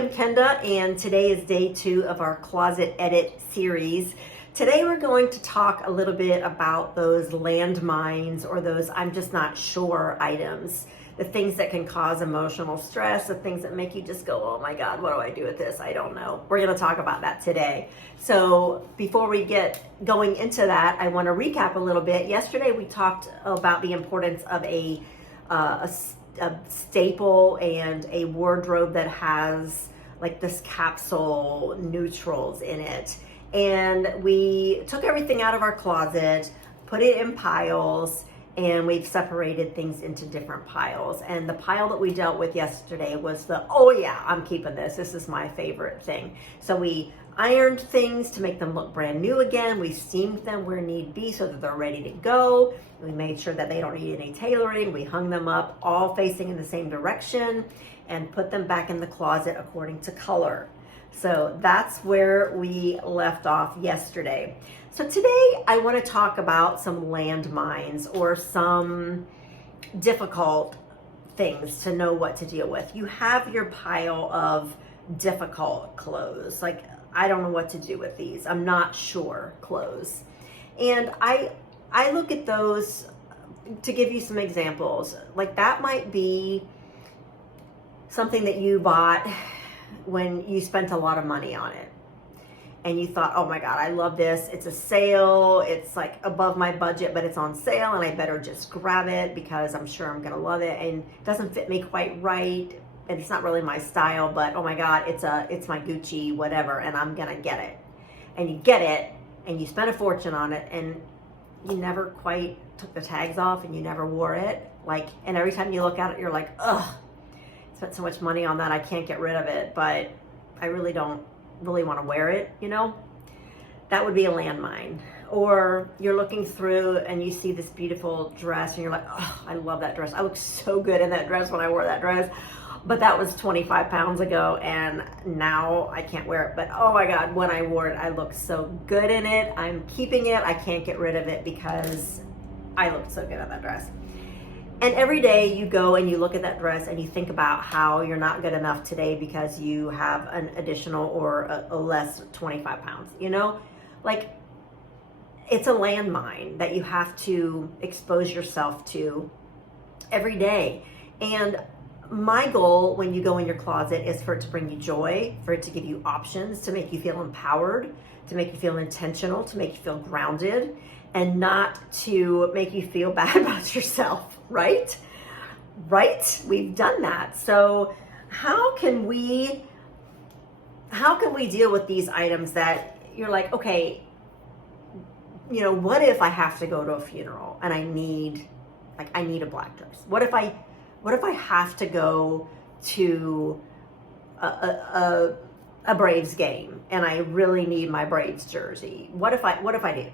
I'm Kenda, and today is day 2 of our closet edit series. Today we're going to talk a little bit about those landmines, or those I'm just not sure items. The things that can cause emotional stress, the things that make you just go, oh my God, what do I do with this? I don't know. We're going to talk about that today. So before we get going into that, I want to recap a little bit. Yesterday we talked about the importance of a staple and a wardrobe that has like this capsule neutrals in it. And we took everything out of our closet, put it in piles, and we've separated things into different piles. And the pile that we dealt with yesterday was the, oh yeah, I'm keeping this. This is my favorite thing. So we ironed things to make them look brand new again. We steamed them where need be so that they're ready to go. We made sure that they don't need any tailoring. We hung them up all facing in the same direction and put them back in the closet according to color. So that's where we left off yesterday. So today I want to talk about some landmines, or some difficult things to know what to deal with. You have your pile of difficult clothes, like I don't know what to do with these. I'm not sure clothes. And I look at those to give you some examples. Like that might be something that you bought when you spent a lot of money on it. And you thought, oh my God, I love this. It's a sale. It's like above my budget, but it's on sale and I better just grab it because I'm sure I'm going to love it. And it doesn't fit me quite right. And it's not really my style, but oh my God, it's my Gucci, whatever, and I'm gonna get it. And you get it, and you spent a fortune on it, and you never quite took the tags off, and you never wore it. And every time you look at it, you're like, ugh, I spent so much money on that, I can't get rid of it, but I really don't really want to wear it, you know? That would be a landmine. Or you're looking through and you see this beautiful dress, and you're like, oh, I love that dress. I look so good in that dress when I wore that dress. But that was 25 pounds ago, and now I can't wear it. But oh my God, when I wore it, I looked so good in it. I'm keeping it. I can't get rid of it because I looked so good in that dress. And every day you go and you look at that dress and you think about how you're not good enough today because you have an additional or a less 25 pounds, you know? Like, it's a landmine that you have to expose yourself to every day. And my goal when you go in your closet is for it to bring you joy, for it to give you options, to make you feel empowered, to make you feel intentional, to make you feel grounded, and not to make you feel bad about yourself, right? Right? We've done that. So how can we deal with these items that you're like, okay, you know, what if I have to go to a funeral and I need a black dress? What if I have to go to a Braves game and I really need my Braves jersey? What if I do?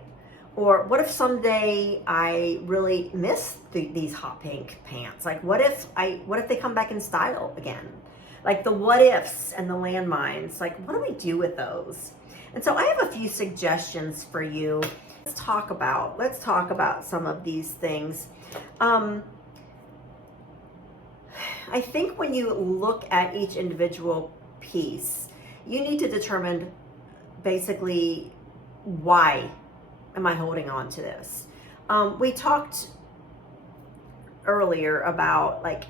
Or what if someday I really miss these hot pink pants? Like what if they come back in style again? Like the what ifs and the landmines. Like what do we do with those? And so I have a few suggestions for you. Let's talk about some of these things. I think when you look at each individual piece, you need to determine basically, why am I holding on to this? We talked earlier about like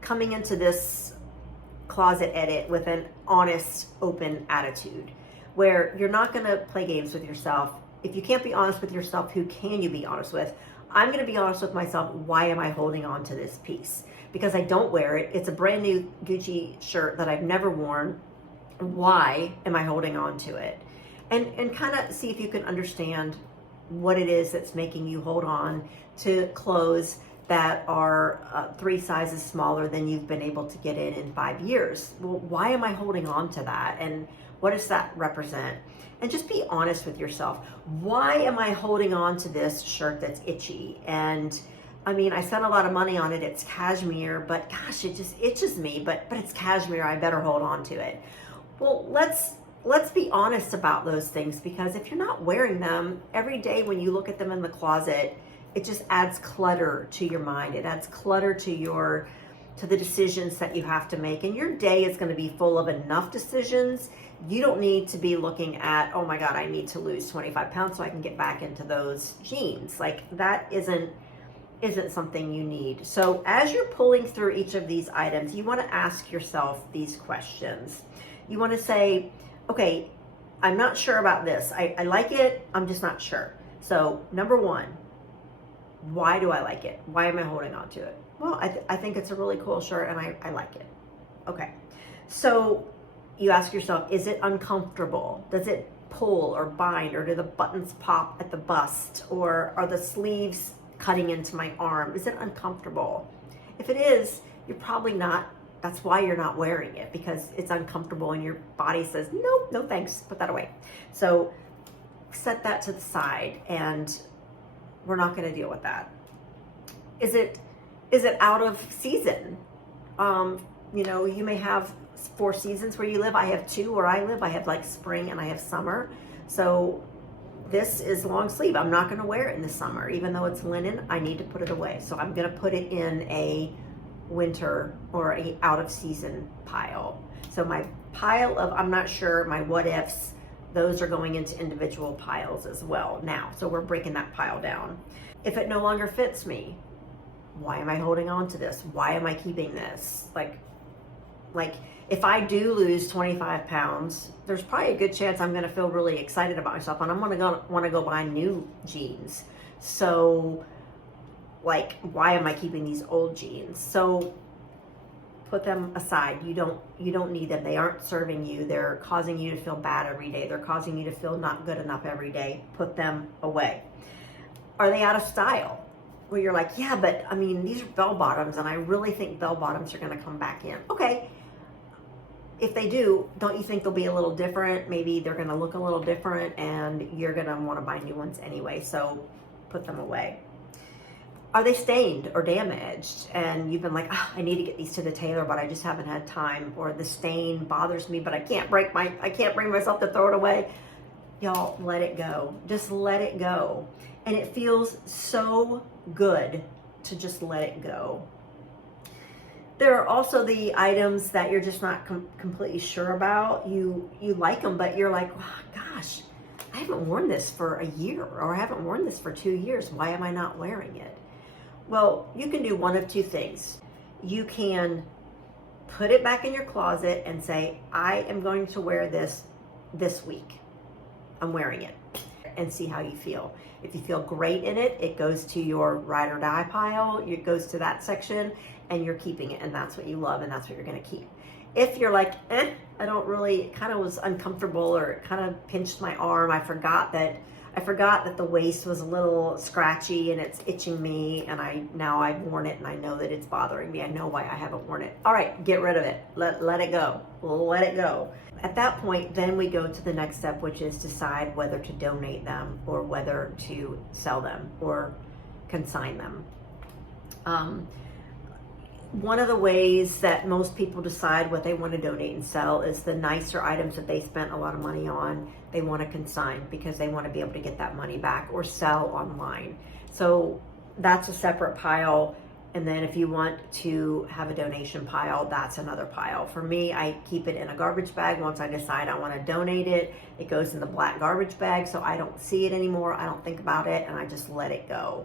coming into this closet edit with an honest, open attitude where you're not going to play games with yourself. If you can't be honest with yourself, who can you be honest with? I'm going to be honest with myself. Why am I holding on to this piece? Because I don't wear it. It's a brand new Gucci shirt that I've never worn. Why am I holding on to it? And kind of see if you can understand what it is that's making you hold on to clothes that are 3 sizes smaller than you've been able to get in 5 years. Well, why am I holding on to that? And what does that represent? And just be honest with yourself. Why am I holding on to this shirt that's itchy? And I mean, I spent a lot of money on it. It's cashmere, but gosh, it just itches me, but it's cashmere. I better hold on to it. Well, let's be honest about those things, because if you're not wearing them every day, when you look at them in the closet, it just adds clutter to your mind. It adds clutter to your to the decisions that you have to make. And your day is going to be full of enough decisions. You don't need to be looking at, oh my God, I need to lose 25 pounds so I can get back into those jeans. Like that isn't something you need. So as you're pulling through each of these items, you want to ask yourself these questions. You want to say, okay, I'm not sure about this. I like it, I'm just not sure. So number one, why do I like it? Why am I holding on to it? Well, I think it's a really cool shirt and I like it. Okay. So you ask yourself, is it uncomfortable? Does it pull or bind, or do the buttons pop at the bust, or are the sleeves cutting into my arm? Is it uncomfortable? If it is, you're probably not, that's why you're not wearing it, because it's uncomfortable and your body says, nope, no thanks, put that away. So set that to the side and we're not going to deal with that. Is it out of season? You may have 4 seasons where you live. I have 2 where I live. I have like spring and I have summer. So this is long sleeve. I'm not going to wear it in the summer. Even though it's linen, I need to put it away. So I'm going to put it in a winter or a out of season pile. So my pile of I'm not sure, my what ifs, those are going into individual piles as well now. So we're breaking that pile down. If it no longer fits me, why am I holding on to this? Why am I keeping this? Like if I do lose 25 pounds, there's probably a good chance I'm going to feel really excited about myself and I'm going to want to go buy new jeans. So like, why am I keeping these old jeans? So put them aside. You don't need them. They aren't serving you. They're causing you to feel bad every day. They're causing you to feel not good enough every day. Put them away. Are they out of style? Where you're like, yeah, but I mean, these are bell bottoms and I really think bell bottoms are going to come back in. Okay. If they do, don't you think they'll be a little different? Maybe they're going to look a little different and you're going to want to buy new ones anyway. So put them away. Are they stained or damaged? And you've been like, I need to get these to the tailor, but I just haven't had time. Or the stain bothers me, but I can't bring myself to throw it away. Y'all, let it go. Just let it go. And it feels so good to just let it go. There are also the items that you're just not completely sure about. You like them, but you're like, oh, gosh, I haven't worn this for a year, or I haven't worn this for 2 years. Why am I not wearing it? Well, you can do one of 2 things. You can put it back in your closet and say, I am going to wear this week. I'm wearing it, and see how you feel. If you feel great in it, it goes to your ride or die pile. It goes to that section and you're keeping it, and that's what you love and that's what you're going to keep. If you're like, I don't really, it kind of was uncomfortable, or it kind of pinched my arm. I forgot that the waist was a little scratchy and it's itching me, and now I've worn it and I know that it's bothering me. I know why I haven't worn it. All right, get rid of it. Let it go. Let it go. At that point, then we go to the next step, which is decide whether to donate them or whether to sell them or consign them. One of the ways that most people decide what they want to donate and sell is the nicer items that they spent a lot of money on. They want to consign because they want to be able to get that money back or sell online. So that's a separate pile. And then if you want to have a donation pile, that's another pile. For me, I keep it in a garbage bag. Once I decide I want to donate it, it goes in the black garbage bag, so I don't see it anymore. I don't think about it, and I just let it go.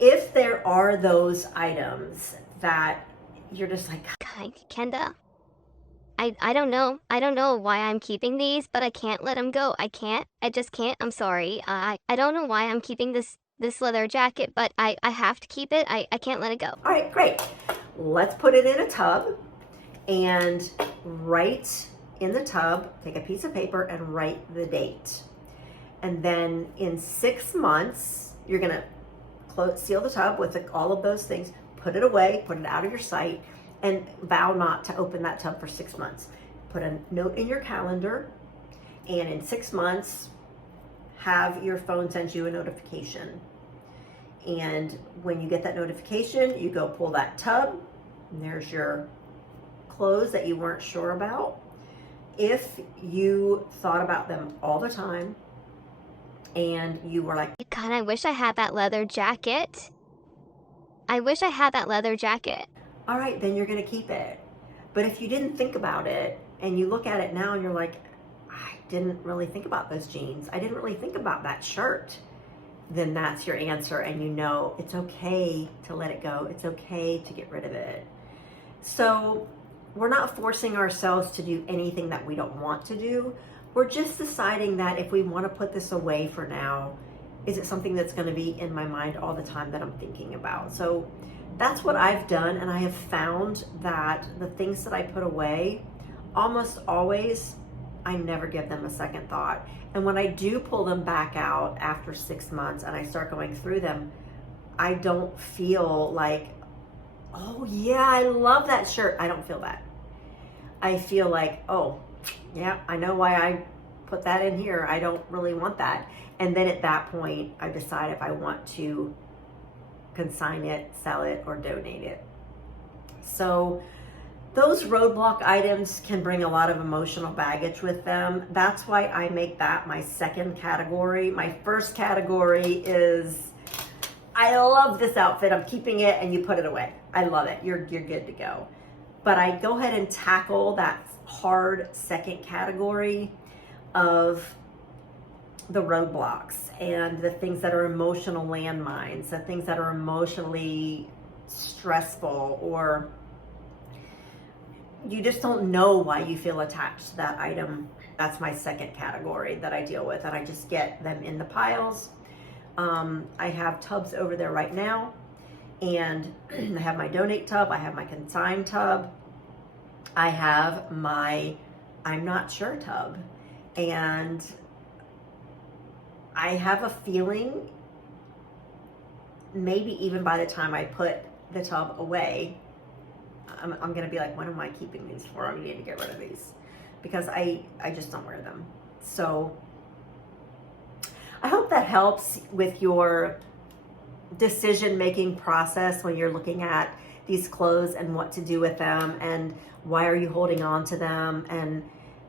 If there are those items that you're just like, God, Kenda, I don't know. I don't know why I'm keeping these, but I can't let them go. I just can't. I'm sorry. I don't know why I'm keeping this leather jacket, but I have to keep it. I can't let it go. All right, great. Let's put it in a tub and write in the tub, take a piece of paper and write the date. And then in 6 months, you're going to seal the tub with all of those things, put it away, put it out of your sight, and vow not to open that tub for 6 months. Put a note in your calendar, and in 6 months, have your phone send you a notification. And when you get that notification, you go pull that tub, and there's your clothes that you weren't sure about. If you thought about them all the time, and you were like, God, I wish I had that leather jacket. I wish I had that leather jacket. all right, then you're going to keep it. But if you didn't think about it and you look at it now and you're like, I didn't really think about those jeans, I didn't really think about that shirt, then that's your answer. And you know it's okay to let it go. It's okay to get rid of it. So we're not forcing ourselves to do anything that we don't want to do. We're just deciding that if we want to put this away for now, is it something that's going to be in my mind all the time that I'm thinking about? So that's what I've done, and I have found that the things that I put away, almost always, I never give them a second thought. And when I do pull them back out after 6 months and I start going through them, I don't feel like, oh yeah, I love that shirt. I don't feel that. I feel like, oh yeah, I know why I put that in here. I don't really want that. And then at that point, I decide if I want to consign it, sell it, or donate it. So those roadblock items can bring a lot of emotional baggage with them. That's why I make that my second category. My first category is, I love this outfit, I'm keeping it, and you put it away. I love it, you're good to go. But I go ahead and tackle that hard second category of the roadblocks and the things that are emotional landmines, the things that are emotionally stressful, or you just don't know why you feel attached to that item. That's my second category that I deal with, and I just get them in the piles. I have tubs over there right now, and I have my donate tub, I have my consign tub, I have my I'm not sure tub, and I have a feeling maybe even by the time I put the tub away, I'm going to be like, what am I keeping these for? I need to get rid of these because I just don't wear them. So I hope that helps with your decision-making process when you're looking at these clothes and what to do with them and why are you holding on to them. And,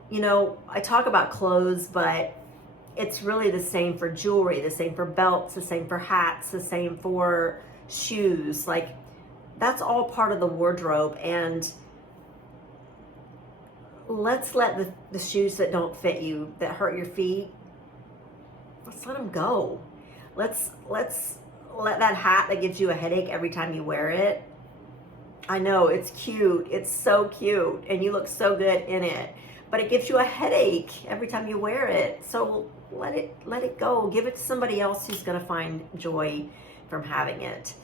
you know, I talk about clothes, but it's really the same for jewelry, the same for belts, the same for hats, the same for shoes. Like, that's all part of the wardrobe. And let's let the shoes that don't fit you, that hurt your feet, let's let them go. Let's let that hat that gives you a headache every time you wear it. I know it's cute, it's so cute, and you look so good in it, but it gives you a headache every time you wear it. So let it go. Give it to somebody else who's going to find joy from having it.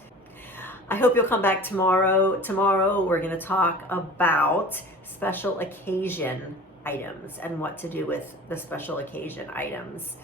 I hope you'll come back tomorrow. Tomorrow we're going to talk about special occasion items and what to do with the special occasion items.